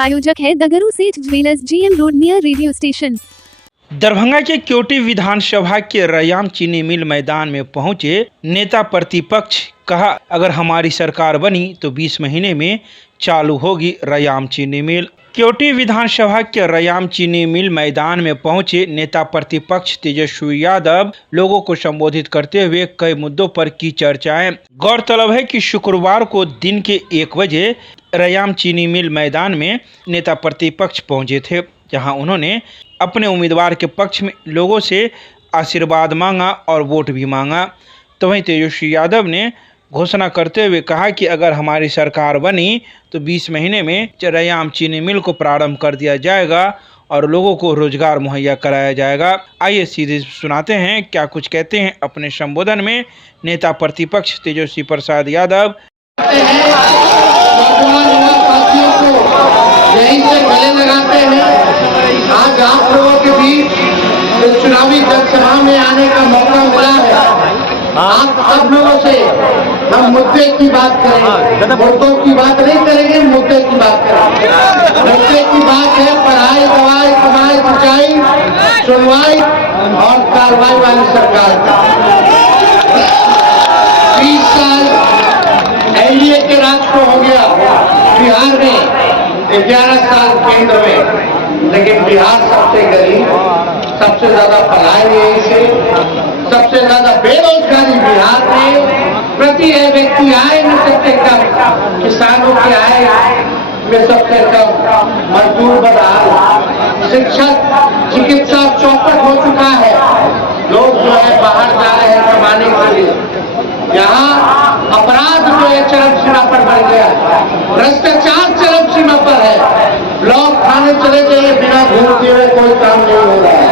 प्रायोजक है दगरू सेठ jewellers, GM road near radio station. Darbhanga के क्योटी विधानसभा के रयाम चीनी मिल मैदान में पहुंचे नेता प्रतिपक्ष, कहा अगर हमारी सरकार बनी तो 20 महीने में चालू होगी रयाम चीनी मिल। क्योटी विधानसभा के रयाम चीनी मिल मैदान में पहुंचे नेता प्रतिपक्ष तेजस्वी यादव लोगों को संबोधित करते हुए कई मुद्दों पर की चर्चाएं। गौरतलब है कि शुक्रवार को दिन के 1 बजे रयाम चीनी मिल मैदान में नेता प्रतिपक्ष पहुंचे थे, जहां उन्होंने अपने उम्मीदवार के पक्ष में लोगों से आशीर्वाद मांगा और वोट भी मांगा। तो वहीं तेजस्वी यादव ने घोषणा करते हुए कहा कि अगर हमारी सरकार बनी तो 20 महीने में रयाम चीनी मिल को प्रारंभ कर दिया जाएगा और लोगों को रोजगार मुहैया कराया जाएगा। आइए सीधे सुनाते हैं क्या कुछ कहते हैं अपने संबोधन में नेता प्रतिपक्ष तेजस्वी प्रसाद यादव। यहीं से गले लगाते हैं। आज आप लोगों के बीच चुनावी जनसभा में आने का मौका मिला है। आप सब लोगों से हम मुद्दे की बात करेंगे, वोटों की बात नहीं करेंगे, मुद्दे की बात करेंगे। मुद्दे की बात है पढ़ाई, दवाई, कमाई, सिंचाई, सुनवाई और कार्रवाई वाली सरकार का। 20 साल एनडीए के राज को हो गया बिहार में, 11 साल केंद्र में, लेकिन बिहार सबसे गरीब, सबसे ज्यादा पलायन यहीं से, सबसे ज्यादा बेरोजगारी बिहार में, प्रति व्यक्ति आय में सबसे कम, किसानों की आय में सबसे कम, मजदूर बदहाल, शिक्षक चिकित्सा चौपट हो चुका है। लोग जो है बाहर जा रहे हैं कमाने के लिए। यहाँ अपराध जो है चरम सीमा पर बढ़ गया है, भ्रष्टाचार चरम सीमा पर है। लोग खाने चले जाइए बिना घूम दिए कोई काम नहीं हो रहा है।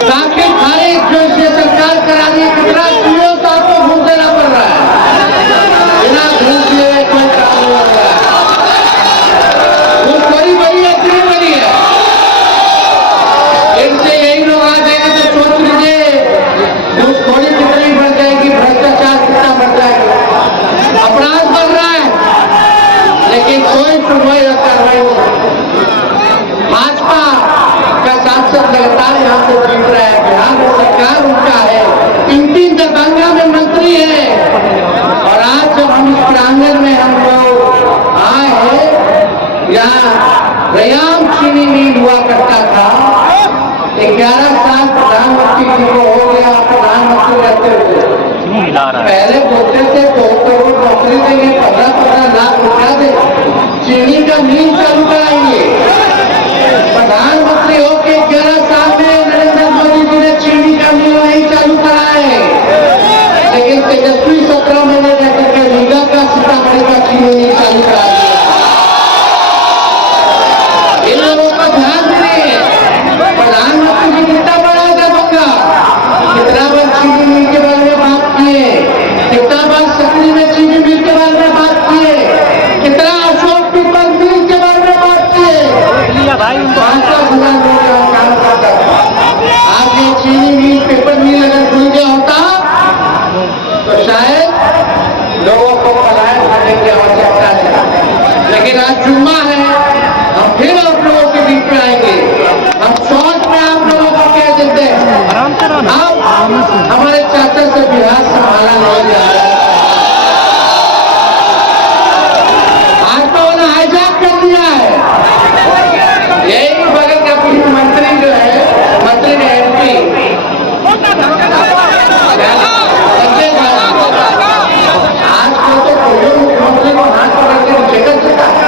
दाखिल खारिज जो इसे सरकार करा रही है, कितना चीजों को आपको घूम देना पड़ रहा है, बिना घूम दिए कोई काम नहीं हो रहा है। घूसखोरी बड़ी है, कितनी बड़ी है, इनसे यही लोग आ जाएंगे तो सोच लीजिए घूसखोरी कितनी बढ़ जाएगी, भ्रष्टाचार कितना बढ़ जाएगा, अपराध बढ़ रहा है, लेकिन कोई सुनवाई और कार्रवाई नहीं। भाजपा का सांसद लगातार यहाँ से जीत रहा है, बिहार में सरकार उनका है, 3 दरभंगा में मंत्री है। और आज जब हम इस प्रांगण में हम लोग आए हैं, यहाँ रयाम चीनी मिल हुआ करता था, 11 साल प्रधानमंत्री जी को हो गया प्रधानमंत्री रहते हुए। पहले बोलते थे 2 करोड़ नौकरी देंगे, 15-15 लाख रुपया देंगे, चीनी का मिल चालू कराएंगे। प्रधानमंत्री होके 11 साल में नरेंद्र मोदी जी ने चीनी का मिल नहीं चालू कराए, लेकिन तेजस्वी 17 महीने रहकर के रीगा का सीतामढ़ी का चीनी नहीं चालू कराया। इन लोगों का ध्यान नहीं है। प्रधानमंत्री जी कितना बड़ा दरभंगा, कितना बार चीनी मिल के बारे में बात किए, कितना बार सकरी में चीनी मिल के बारे में बात किए, कितना अशोक पीपल मिल के बारे में बात किए। 5,000 लोग यहाँ काम करता था। आज ये चीनी मिल, पेपर मिल अगर खुल गया होता तो शायद लोगों को पलायन करने की आवश्यकता है, लेकिन आज जुम्मा है, हम फिर आप लोगों के बीच में आएंगे। हम शॉर्ट में आप लोगों को कह देते हैं, अब हमारे चाचा से बिहार संभाला नहीं जा रहा है, भाजपा ने हाईजैक कर दिया है। यही बगल का मंत्री जो है, मंत्री ने एमपी आज को तो मुख्यमंत्री को हाथ पकड़ के नीचे कर चुका है।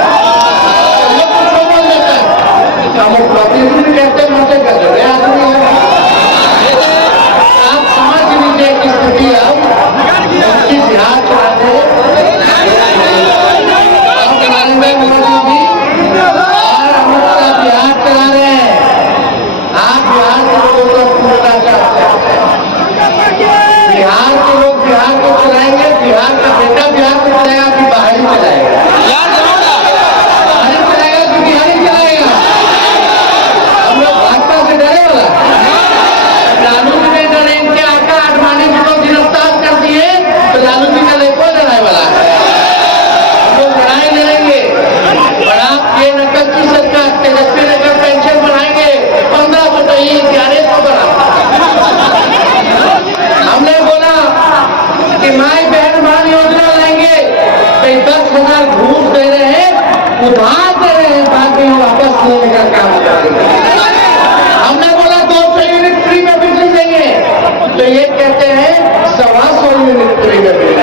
तो ये कहते हैं 125 यूनिट फ्री में मिलेगा।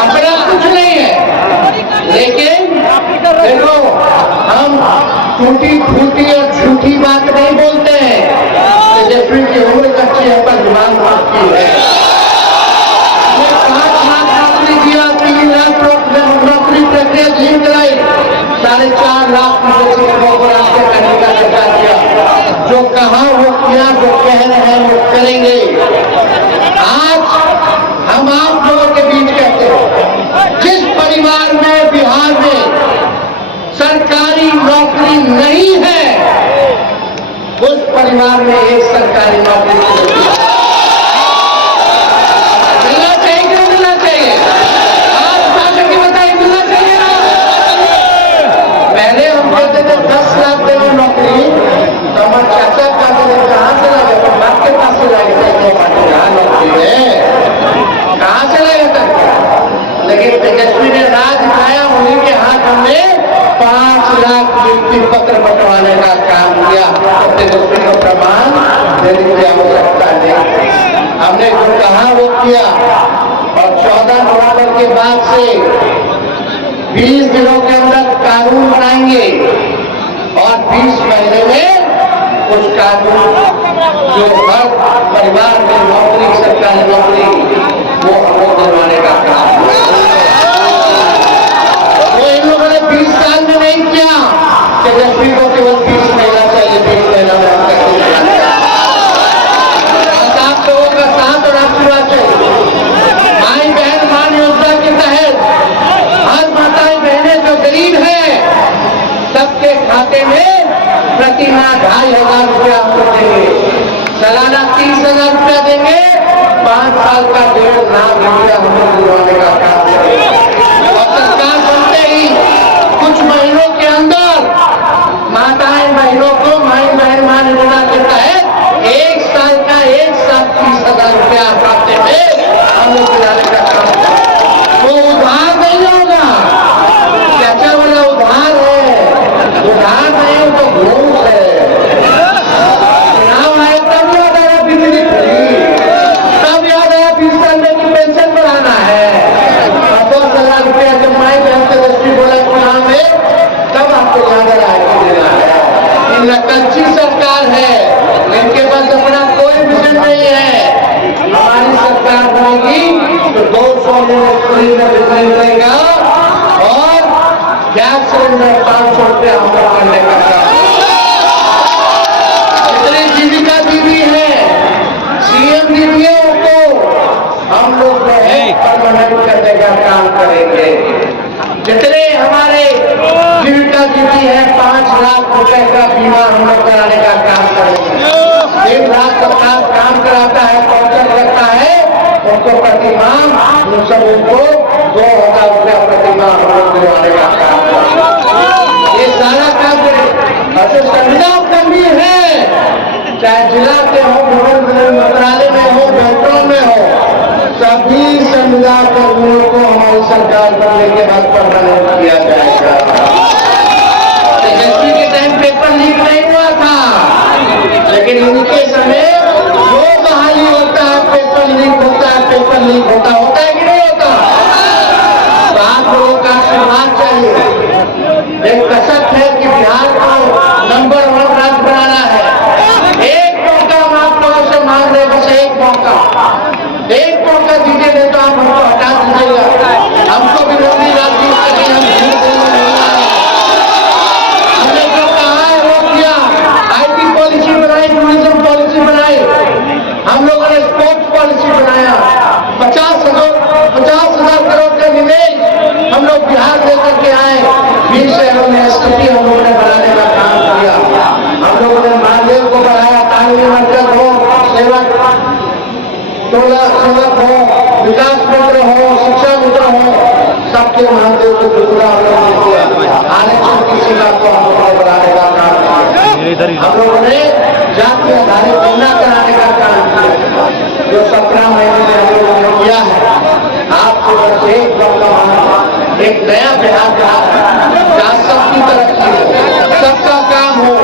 अपना कुछ नहीं है, लेकिन देखो हम टूटी फूटी और झूठी बात नहीं बोलते हैं। तेजस्वी की उम्र कच्ची है पर जुबान बाकी है। 5 लाख नौकरी दिया, 3 लाख नौकरी प्रक्रिया धीम कराई, 4.5 लाख शिक्षकों को रास्ते करने का चर्चा किया। जो कहा वो किया, जो कह रहे हैं वो करेंगे। आज हम आप लोगों के बीच कहते हैं, जिस परिवार में बिहार में सरकारी नौकरी नहीं है, उस परिवार में एक सरकारी नौकरी मिलना चाहिए कि नहीं मिलना चाहिए? आज बात की बताइए, मिलना चाहिए ना? पहले हम कहते थे 10 लाख देने नौकरी, तो हमारे चाचा कहते थे कहाँ से लागे, तो बाप के पास से लागे, कहाँ नौकरी है, कहाँ से लागे तक। लेकिन तेजस्वी ने राज दिखाया, उन्हीं के हाथ हमने 5 लाख नियुक्ति पत्र बंटवाने का काम किया। तेजस्वी को प्रमाण देने की आवश्यकता नहीं, हमने जो कहा वो किया। और 14 नवंबर के बाद से 20 दिनों के अंदर कानून बनाएंगे और 20 महीने में उस कानून जो हर परिवार में नौकरी, सरकारी नौकरी, वो हमको दिलवाने का काम वो इन लोगों ने 20 साल में नहीं किया। तेजस्वी को केवल 20 महीना चाहिए, 20 महीना में हम करके दिखाएंगे। आप लोगों का साथ और आशीर्वाद चाहिए। माई बहन मान योजना के तहत हर माताएं बहनें जो गरीब है, सबके खाते में प्रति माह 2,500 रुपया हम लोग देंगे। सालाना 30,000 रुपया देंगे। 5 साल का 1.5 लाख रुपया हम लोग दिलवाने का काम करेंगे। और सरकार बनते ही कुछ महीनों के अंदर माताएं बहनों को माई बहन मान योजना के तहत 1 साल का 1,30,000 रुपया खाते में हम लोग दिलाने का काम करेंगे। वो उधार नहीं होगा, चाचा वाला उधार है, उधार नहीं हो तो घूस है। चुनाव आए तब याद आया बिजली फ्री, तब याद आया 20 साल में की पेंशन बढ़ाना है। 10,000 रुपया जब माई बहन तेजस्वी बोला चुनाव में, तब आपको याद आया कि देना है। इन नकलची सरकार है, इनके पास अपना कोई विजन नहीं है। हमारी सरकार बनेगी तो 200 यूनिट फ्री में बिजली मिलेगा और गैस सिलेंडर 500 रुपया हम लोग करने का काम। जितनी जीविका दीदी है, सीएम दीदियों को हम लोग जो है परमानेंट करने का काम करेंगे। जितने हमारे जीविका दीदी है, 5 लाख रुपए का बीमा हम लोग कराने का काम करेंगे। 1 लाख सरकार काम कराता है, पहुंचक रखता है, उनको प्रति माह उन सबको 2,000 रुपया प्रति माह हम लोग दिलवाने का काम करेंगे। ये सारा काम करें। और जो संविदा कर्मी है, चाहे जिला के हो, मंत्रालय में हो, बैंकों में हो, सभी संविदा कर्मियों को हमारी सरकार बनने के बाद परमानेंट किया जाएगा। तेजस्वी के टाइम पेपर लीक नहीं हुआ था, लेकिन इनके समय जो बहाली होता है, पेपर लीक होता है, पेपर लीक होता है कि नहीं होता? तो आप लोगों का आशीर्वाद चाहिए। एक कसक है कि बिहार को नंबर 1 राज्य बनाना है। एक मौका हम आप लोगों से मांग रहे, बस एक मौका दीजिए, नहीं तो आप हमको हटा दीजिएगा। हमको विरोधी राजनीति कहीं हम झूठ नहीं है। हमने जो कहा है वो किया। आईटी पॉलिसी बनाई, टूरिज्म पॉलिसी बनाई, हम लोगों ने स्पोर्ट्स पॉलिसी बनाया। 50,000 करोड़ का निवेश हम लोग बिहार लेकर के आए। 20 शहरों में स्थिति हम लोगों ने बनाने का काम किया। हम लोगों ने महादेव को बढ़ाया, कानूनी मर्कज हो, सेवक हो, विकास मित्र हो, शिक्षा मित्र हो, सबके महादेव को जुड़ा हम लोगों ने किया। आरक्षण की सीमा को हम लोगों ने बढ़ाने का काम किया। हम लोगों ने जाति आधारित गणना कराने का काम किया, जो 17 महीने में हम लोगों ने किया है। आपको बस एक मौका, एक नया बिहार जहाँ सबकी तरक्की हो, सबका काम हो,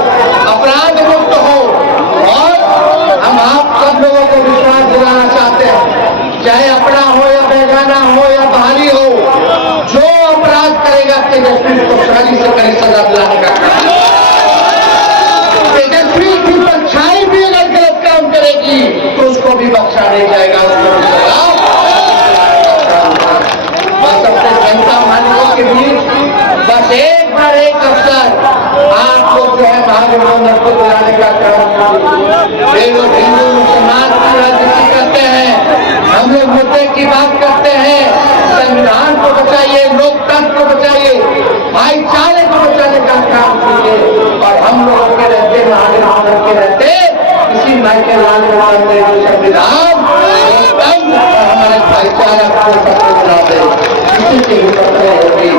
अपराध मुक्त हो और हम आप सब लोगों को विश्वास दिलाना चाहे अपना हो या बेगाना हो या बाहरी हो, जो अपराध करेगा तेजस्वी को कड़ी से कड़ी सजा दिलाने का काम। तेजस्वी की परछाई भी अगर गलत काम करेगी तो उसको भी बख्शा नहीं जाएगा, उसको भी सजा। बस अपने जनता मालिकों के बीच बस एक बार एक अवसर आप लोग जो है महागठबंधन को दिलाने का काम कीजिए। ये लोग हिंदू मुसलमान की राजनीति करते हैं, हम लोग मुद्दे की बात करते हैं। संविधान को बचाइए, लोकतंत्र को बचाइए, भाईचारे को बचाने का काम कीजिए। और हम लोगों के रहते महागठबंधन के रहते इसी मायके लाल संविधान लोकतंत्र और हमारे भाईचारा को सबको बना दे, इसी की हिम्मत होगी।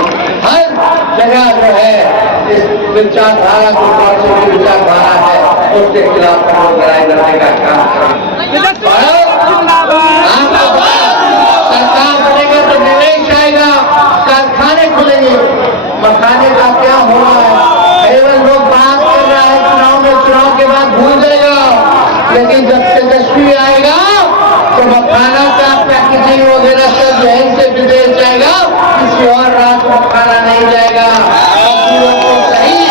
हर जगह जो है इस विचारधारा को जो विचारधारा है उसके खिलाफ हम लोग लड़ाई लड़ने का काम करें। सरकार बनेगा तो निवेश आएगा, कारखाने खुलेंगे। मखाने का क्या हो रहा है, केवल लोग बात कर रहा है चुनाव में, चुनाव के बाद भूल जाएगा। लेकिन जब तेजस्वी आएगा तो मखाना का पैकेजिंग वगैरह सब जहन से विदेश जाएगा, किसी और रात मखाना नहीं जाएगा। सही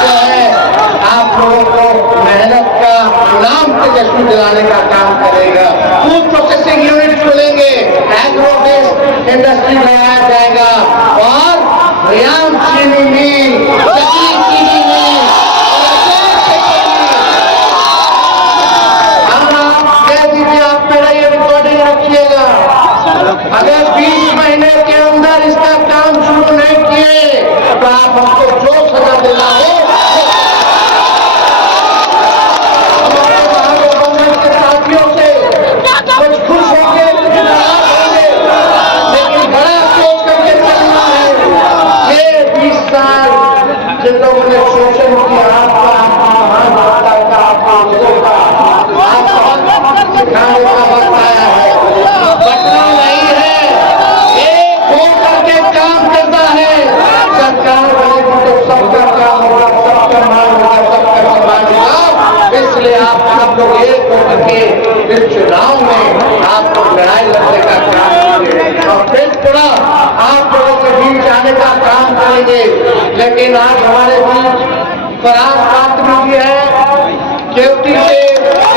जो है आप लोगों को मेहनत का नाम तेजस्वी दिलाने का काम करेगा। फूड प्रोसेसिंग यूनिट खुलेंगे, एग्रो बेस्ड इंडस्ट्री लगाया जाएगा और रियाम चीनी मिल, चीनी मिल, आप कह दीजिए, आप मेरा ये रिकॉर्डिंग रखिएगा। अगर 20 महीने के अंदर इसका काम शुरू नहीं किए तो आप हमको जो सजा देना हो के साथियों से कुछ खुश होंगे, कुछ नाराज होंगे, लेकिन बड़ा सोच करके चलना है। ये 20 साल जिन लोगों ने शोषण किया आपका, सिखाने का वक्त आया है, बटना नहीं है, एक हो करके काम करना है। सरकार बनेगी तो सबका काम होगा, सबका मान होगा, सबका सम्मान होगा। इसलिए आप सब लोग एक होकर के इस चुनाव में आप लोग लड़ाई लड़ने का काम करेंगे और फिर थोड़ा आप लोगों के बीच आने का काम करेंगे। लेकिन आज हमारे बीच पराग पात्र भी है, केवटी से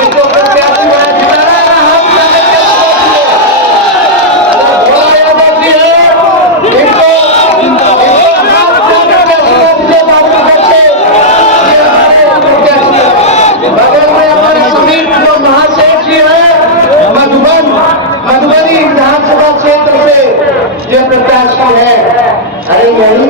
इनको प्रत्याशी बनाया जिता रहा है, हम भोला यादव जी है, इनको बगल में हमारे समीप जो महाशेख जी है, मधुबनी विधानसभा क्षेत्र से जो प्रत्याशी है। अरे यही